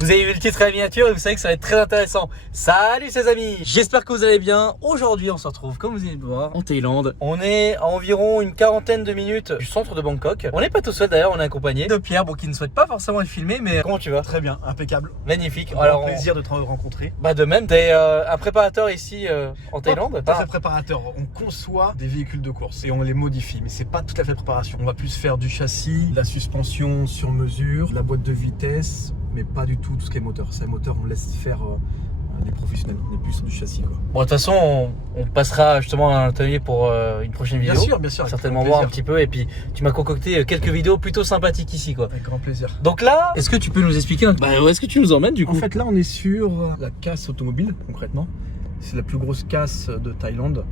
Vous avez vu le titre et la miniature et vous savez que ça va être très intéressant. Salut ses amis, j'espère que vous allez bien. Aujourd'hui on se retrouve, comme vous venez de le voir, en Thaïlande. On est à environ une quarantaine de minutes du centre de Bangkok. On n'est pas tout seul d'ailleurs, on est accompagné de Pierre, bon, qui ne souhaite pas forcément être filmé, mais comment tu vas? Très bien, impeccable. Magnifique. Alors, plaisir de te rencontrer. Bah de même, t'es un préparateur ici en Thaïlande. Pas très préparateur, on conçoit des véhicules de course et on les modifie, mais c'est pas tout à fait préparation. On va plus faire du châssis, la suspension sur mesure, la boîte de vitesse, mais pas du tout ce qui est moteur. C'est moteur, on laisse faire les professionnels, on est plus sur du châssis quoi. Bon, de toute façon, on passera justement à l'atelier pour une prochaine vidéo. Bien sûr. Certainement voir un petit peu. Et puis, tu m'as concocté quelques vidéos plutôt sympathiques ici, quoi. Avec grand plaisir. Donc là, est-ce que tu peux nous expliquer où est-ce que tu nous emmènes du coup? En fait, là, on est sur la casse automobile, concrètement. C'est la plus grosse casse de Thaïlande.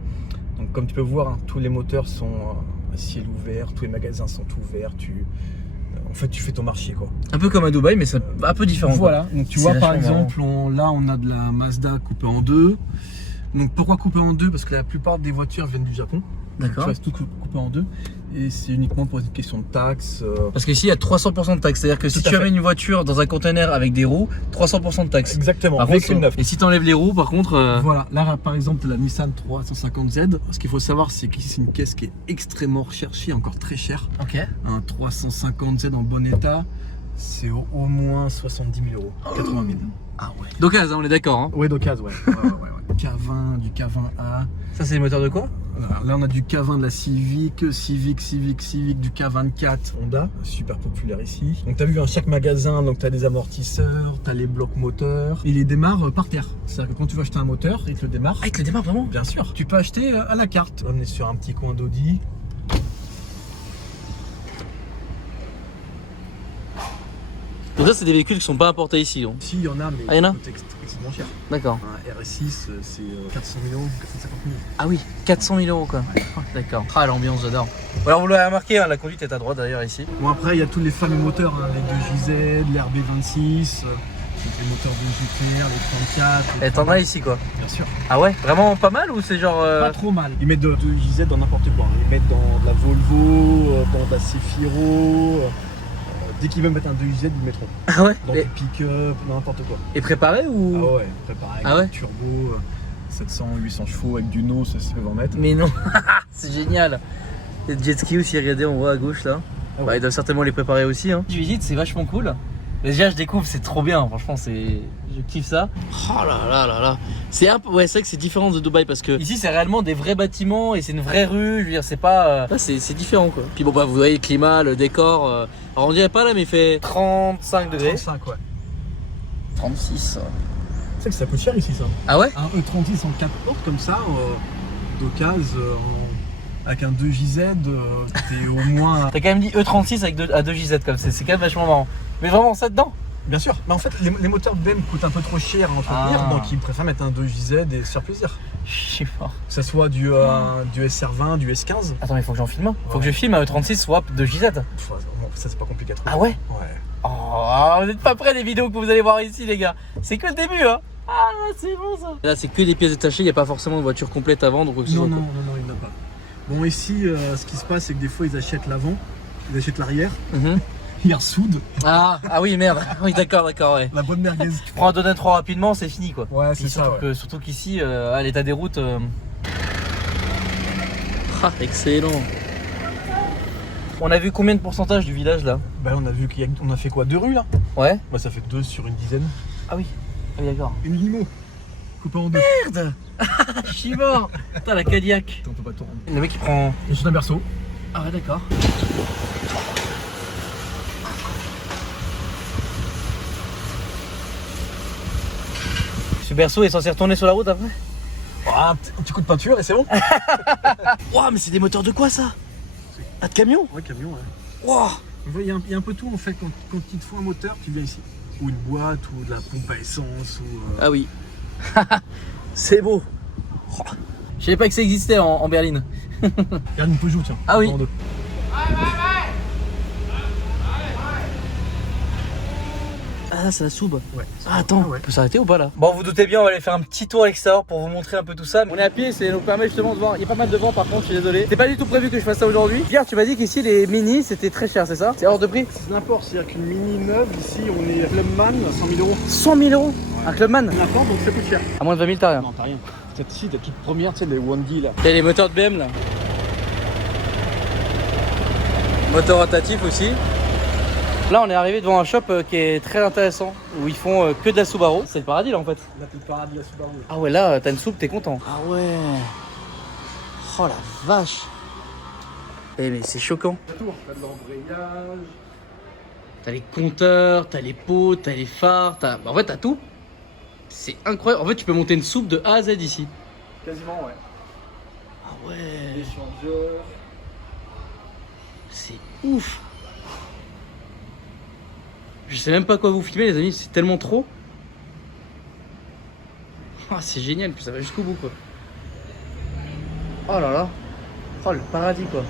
Donc, comme tu peux voir, hein, tous les moteurs sont à ciel ouvert, tous les magasins sont ouverts. En fait, tu fais ton marché quoi. Un peu comme à Dubaï, mais c'est un peu différent. Voilà, quoi. donc tu vois par exemple, là on a de la Mazda coupée en deux. Donc pourquoi couper en deux? Parce que la plupart des voitures viennent du Japon. D'accord. C'est tout coupé en deux. Et c'est uniquement pour une question de taxes. Parce qu'ici il y a 300% de taxes. C'est-à-dire que si tu amènes une voiture dans un conteneur avec des roues, 300% de taxes. Exactement, par avec contre, neuf. Et si tu enlèves les roues, par contre. Voilà, là par exemple la Nissan 350Z. Ce qu'il faut savoir, c'est que c'est une caisse qui est extrêmement recherchée, encore très chère. Ok. Un 350Z en bon état, c'est au moins 70 000 euros, 80 000. Ah ouais. D'occasion, on est d'accord. Hein. Ouais, d'occasion, ouais. K20, du K20A. Ça, c'est les moteurs de quoi? Là, on a du K20 de la Civic, du K24 Honda, super populaire ici. Donc, tu as vu, chaque magasin, donc tu as des amortisseurs, tu as les blocs moteurs. Il les démarre par terre. C'est-à-dire que quand tu vas acheter un moteur, il te le démarre. Ah, il te le démarre vraiment? Bien sûr. Tu peux acheter à la carte. On est sur un petit coin d'Audi. Donc ça, c'est des véhicules qui sont pas importés ici. Donc. Si, il y en a, mais il y en a? c'est extrêmement cher. D'accord. Un RS6, c'est 400 000 euros, 450 000. Ah oui, 400 000 euros quoi. Oh, d'accord. Ah, l'ambiance, j'adore. Alors vous l'avez remarqué, hein, la conduite est à droite d'ailleurs ici. Bon, après, il y a tous les fameux moteurs, hein, les 2JZ, les RB26, les moteurs de GTR, les 34. Et t'en as ici quoi? Bien sûr. Ah ouais? Vraiment pas mal ou c'est genre. Pas trop mal. Ils mettent de JZ dans n'importe quoi. Ils mettent dans de la Volvo, dans de la Cefiro. Dès qu'ils veulent mettre un 2JZ, ils mettront. Ah ouais? Dans du pick-up, n'importe quoi. Et préparé ou? Ah ouais, préparé. Ah ouais? Turbo, 700, 800 chevaux avec du NOS, ça ils peuvent en mettre. Mais non, c'est génial. Il y a de jet ski aussi, regardez, on voit à gauche là. Ah ouais. Bah, ils doivent certainement les préparer aussi. Hein. Je visite, c'est vachement cool. Déjà, je découvre, c'est trop bien. Franchement, je kiffe ça. Oh là là là là. C'est vrai que c'est différent de Dubaï parce que ici, c'est réellement des vrais bâtiments et c'est une vraie rue. Je veux dire, c'est pas. Là, c'est différent quoi. Puis bon, bah, vous voyez le climat, le décor. Alors, on dirait pas là, mais il fait 35 degrés. 35, ouais. 36. Tu sais que ça coûte cher ici, ça. Ah ouais? Un E36 en 4 portes comme ça, d'occasion, avec un 2JZ, t'es au moins. T'as quand même dit E36 avec à 2JZ comme c'est quand même vachement marrant. Mais vraiment ça dedans? Bien sûr, mais en fait les moteurs BM coûtent un peu trop cher à entretenir, Ah. donc ils préfèrent mettre un 2JZ et se faire plaisir. Je suis fort. Que ça soit du SR20, du S15. Attends, mais faut que j'en filme un. Faut Ouais. que je filme un E36 swap de JZ. Pff, ça c'est pas compliqué à trouver. Ah ouais? Ouais. Oh, vous n'êtes pas prêts des vidéos que vous allez voir ici les gars. C'est que le début hein. Ah c'est bon ça. Là c'est que des pièces détachées, il n'y a pas forcément de voiture complète à vendre ou quoi que ce soit. Non, il n'y en a pas. Bon ici, ce qui se passe c'est que des fois ils achètent l'avant, ils achètent l'arrière, ils ressoudent. Ah oui merde. Oui d'accord ouais. La bonne merguez. Tu prends un Donut 3 rapidement, c'est fini quoi. Ouais, c'est ça. Ouais. Surtout qu'ici, à l'état des routes. Ah excellent. On a vu combien de pourcentage du village là? Bah on a vu qu'on a fait quoi? 2 rues là? Ouais. Bah ça fait 2 sur une dizaine. Ah oui d'accord. Une limo coupée en 2. Merde. Je suis mort. Putain la Cadillac. On peut pas tout rendre. Le mec il prend. Et sur un berceau. Ah ouais d'accord. Ce berceau est censé retourner sur la route après? Ah, un petit coup de peinture et c'est bon. Ouah mais c'est des moteurs de quoi ça? Ah de camion? Ouais, camion, ouais. Ouah. Il y a un peu tout en fait. Quand il te faut un moteur, tu viens ici. Ou une boîte, ou de la pompe à essence, ou. Ah oui. C'est beau. Oh. Je savais pas que ça existait en berline. Regarde une Peugeot, tiens. Ah oui. En deux. là, c'est la soube. Ouais. Ah, attends, on peut s'arrêter ou pas là? Bon, vous doutez bien, on va aller faire un petit tour à l'extérieur pour vous montrer un peu tout ça. On est à pied, ça nous permet justement de voir. Il y a pas mal de vent par contre, je suis désolé. C'est pas du tout prévu que je fasse ça aujourd'hui. Pierre, tu m'as dit qu'ici les mini c'était très cher, c'est ça? C'est hors de prix? C'est n'importe, c'est-à-dire qu'une mini neuve, ici on est Clubman, 100 000 euros. 100 000 euros? Un Clubman? N'importe, donc ça coûte cher. À moins de 20 000, t'as rien. Non, t'as rien. Peut-être ici, t'as toute première, tu sais, les Wandy là. Il y a les moteurs de BM là. Moteur rotatif aussi. Là on est arrivé devant un shop qui est très intéressant, où ils font que de la Subaru. C'est le paradis là en fait. Là t'es le paradis de la Subaru. Ah ouais, là t'as une soupe, t'es content. Ah ouais. Oh la vache. Eh mais c'est choquant. T'as tout, t'as de l'embrayage. T'as les compteurs, t'as les pots, t'as les phares, t'as... En fait t'as tout. C'est incroyable. En fait tu peux monter une soupe de A à Z ici. Quasiment, ouais. Ah ouais. L'échangeur. C'est ouf. Je sais même pas quoi vous filmer les amis, c'est tellement trop. Ah c'est génial, puis ça va jusqu'au bout quoi. Oh là là. Oh le paradis quoi.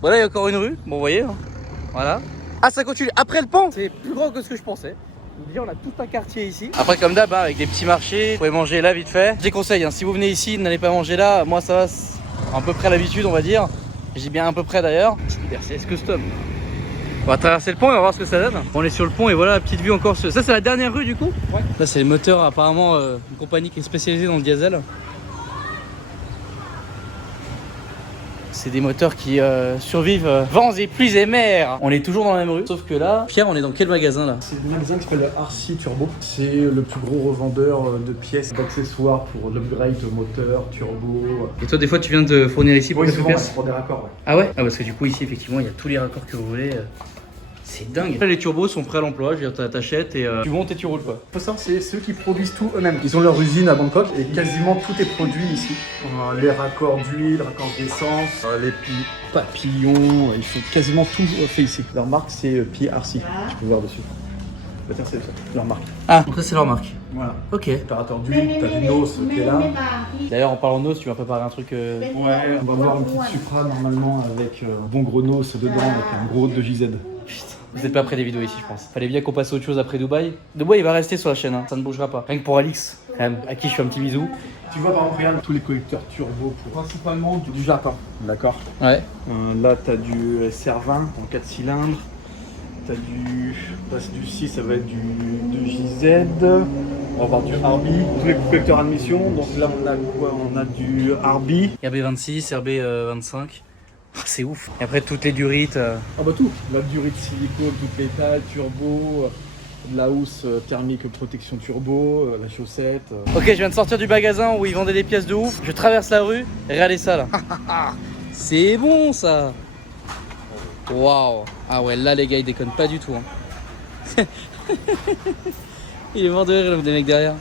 Voilà, il y a encore une rue, bon vous voyez hein. Voilà. Ah ça continue, après le pont. C'est plus grand que ce que je pensais. Donc déjà on a tout un quartier ici. Après comme d'hab hein, avec des petits marchés, vous pouvez manger là vite fait. Je déconseille, hein, si vous venez ici, n'allez pas manger là. Moi ça va, c'est à peu près l'habitude on va dire. J'ai bien à peu près d'ailleurs. Mercedes Custom. On va traverser le pont et on va voir ce que ça donne. On est sur le pont et voilà la petite vue encore. Ça c'est la dernière rue du coup. Ouais. Là c'est les moteurs apparemment une compagnie qui est spécialisée dans le diesel. C'est des moteurs qui survivent vents et pluies et mers. On est toujours dans la même rue, sauf que là, Pierre, on est dans quel magasin là? C'est le magasin qui s'appelle RC Turbo. C'est le plus gros revendeur de pièces, d'accessoires pour l'upgrade moteur, turbo. Et toi, des fois, tu viens te fournir ici pour quelques pièces? Pour des raccords, ouais. Ah ouais? Ah parce que du coup, ici, effectivement, il y a tous les raccords que vous voulez. C'est dingue. Là, les turbos sont prêts à l'emploi. Je veux dire, t'achètes et tu montes et tu roules quoi. Faut savoir, c'est ceux qui produisent tout eux-mêmes. Ils ont leur usine à Bangkok et quasiment tout est produit ici. Les raccords d'huile, raccords d'essence, les papillons, ils font quasiment tout fait ici. Leur marque c'est PRC. Tu peux voir dessus. Bah, tiens, c'est ça, leur marque. Ah, donc ça c'est leur marque. Voilà. Ok. Préparateur d'huile, t'as du NOS qui est là. D'ailleurs, en parlant de NOS, tu vas préparer un truc. Ouais, on va avoir une petite Supra normalement avec un bon gros NOS dedans, avec un gros 2JZ. Putain. Vous n'êtes pas près des vidéos ici, je pense. Fallait bien qu'on passe à autre chose après Dubaï. Dubaï, il va rester sur la chaîne, hein. Ça ne bougera pas. Rien que pour Alix, quand même, à qui je fais un petit bisou. Tu vois, par exemple, regarde tous les collecteurs turbo, principalement du Japon, d'accord? Ouais. Là, tu as du SR20 en 4 cylindres. Tu as du. Là, c'est du 6, ça va être du JZ. On va avoir du RB, tous les collecteurs admission. Donc là, on a quoi? On a du RB. RB26, RB25. C'est ouf. Et après toutes les durites. Ah bah tout. La durite silicone, toutes les tailles, turbo, de la housse thermique, protection turbo, la chaussette. Ok, je viens de sortir du magasin où ils vendaient des pièces de ouf. Je traverse la rue et regardez ça là. C'est bon ça. Waouh. Ah ouais, là les gars ils déconnent pas du tout. Hein. Il est mort de rire les mecs derrière.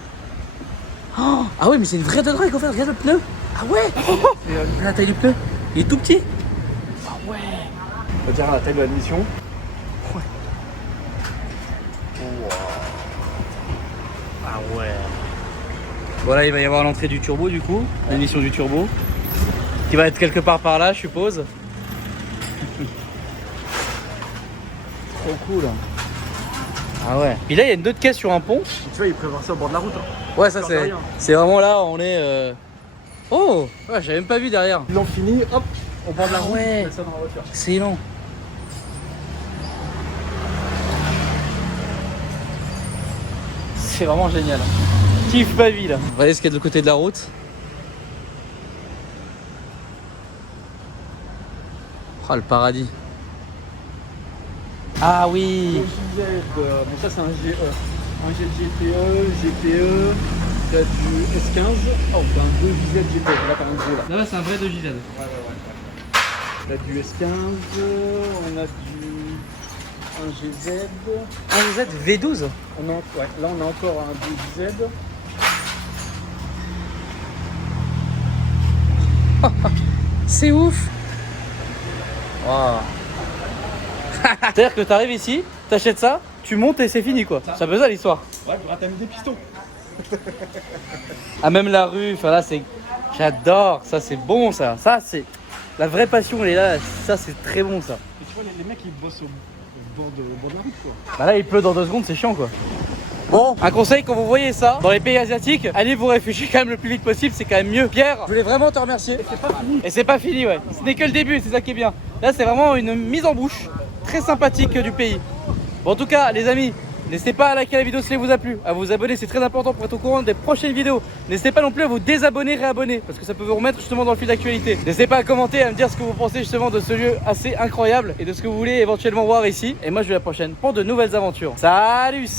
Oh, ah ouais, mais c'est une vraie Dodge en fait. Regarde le pneu. Ah ouais. Regarde la taille du pneu. Il est tout petit. Ouais. On va dire la taille de l'admission. Ouais. Wow. Ah ouais. Voilà, il va y avoir l'entrée du turbo du coup, l'émission du turbo, qui va être quelque part par là, je suppose. Trop cool. Ah ouais. Puis là, il y a une autre caisse sur un pont. Tu vois, ils prévoient ça au bord de la route. Hein. Ouais, ça c'est vraiment là, on est. Oh, ouais, j'avais même pas vu derrière. Ils l'ont fini, hop. Au bord de la route, ouais. on met ça dans la voiture. Excellent. C'est vraiment génial. Kiffe ma vie là. On va aller ce qu'il y a de l'autre côté de la route. Oh le paradis. Ah oui. Bon ça c'est un GE. Un GTE, t'as du S15. Oh, t'as un 2JZ GTE. Là t'as un gros là. Là c'est un vrai 2JZ. Ouais. T'as du S15, on a du 1GZ. 1GZ V12 ouais, là on a encore un 2JZ. C'est ouf. Wow. C'est-à-dire que t'arrives ici, t'achètes ça, tu montes et c'est fini quoi. C'est un peu ça l'histoire. Ouais, t'as mis des pistons. Ah même la rue, enfin là c'est... J'adore, ça c'est bon ça. Ça c'est... La vraie passion, elle est là. Ça, c'est très bon, ça. Et tu vois, les mecs, ils bossent au bord de la route, quoi. Bah là, il pleut dans 2 secondes, c'est chiant, quoi. Bon, un conseil, quand vous voyez ça dans les pays asiatiques, allez vous réfugier quand même le plus vite possible, c'est quand même mieux. Pierre, je voulais vraiment te remercier. Et c'est pas fini. Et c'est pas fini, ouais. Ce n'est que le début, c'est ça qui est bien. Là, c'est vraiment une mise en bouche très sympathique du pays. Bon, en tout cas, les amis, n'hésitez pas à liker la vidéo si elle vous a plu, à vous abonner, c'est très important pour être au courant des prochaines vidéos. N'hésitez pas non plus à vous désabonner, réabonner, parce que ça peut vous remettre justement dans le fil d'actualité. N'hésitez pas à commenter, à me dire ce que vous pensez justement de ce lieu assez incroyable et de ce que vous voulez éventuellement voir ici. Et moi, je vous dis à la prochaine pour de nouvelles aventures. Salut!